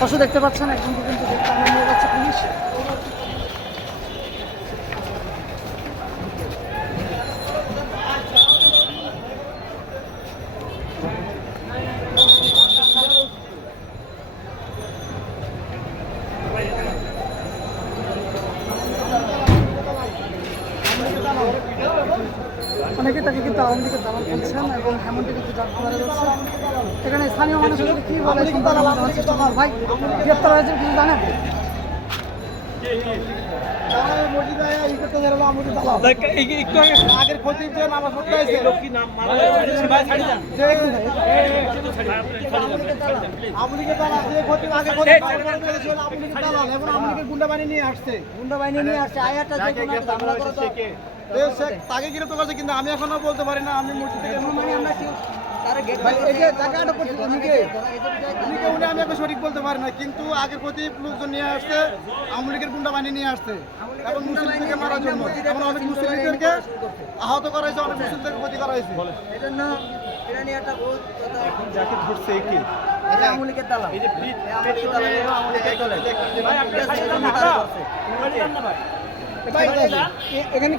দর্শক দেখতে পাচ্ছেন একজনকে কিন্তু দেখতে আমরা নিয়ে যাচ্ছে পুলিশ। অনেকে তাকে কিন্তু আওয়ামী লীগের দালাল বলছেন এবং এমনটি কিন্তু জানতে পারা যাচ্ছে। এখানে স্থানীয় মানুষের কি বলে শুনতে জানার চেষ্টা করবো। ভাই গ্রেপ্তার হয়েছে কিছু জানেন? আগের খতিব যে নামাজ পড়তে আইছে আমলিগের দালাল যে খতিব আগে খতিব ছিল আমলিগের দালাল এবং আমলিগের গুন্ডা বাহিনী নিয়ে আসছে আয়াটা হামলা করে তাকে গ্রেপ্তার করছে কিন্তু আমি এখনো বলতে পারি না আমি মসজিদ থেকে মানে আমরা আমি এখন সঠিক বলতে পারি না কিন্তু আগের প্রতি লোকজন নিয়ে আসছে আওয়ামী লীগের গুন্ডা বাহিনী নিয়ে আসছে এবং মুসলিমদেরকে মারার জন্য এবং অনেক মুসলিমদেরকে আহত করা হয়েছে অনেক মুসলিমদেরকে ক্ষতি করা হয়েছে যাকে ধরছে কি এখানে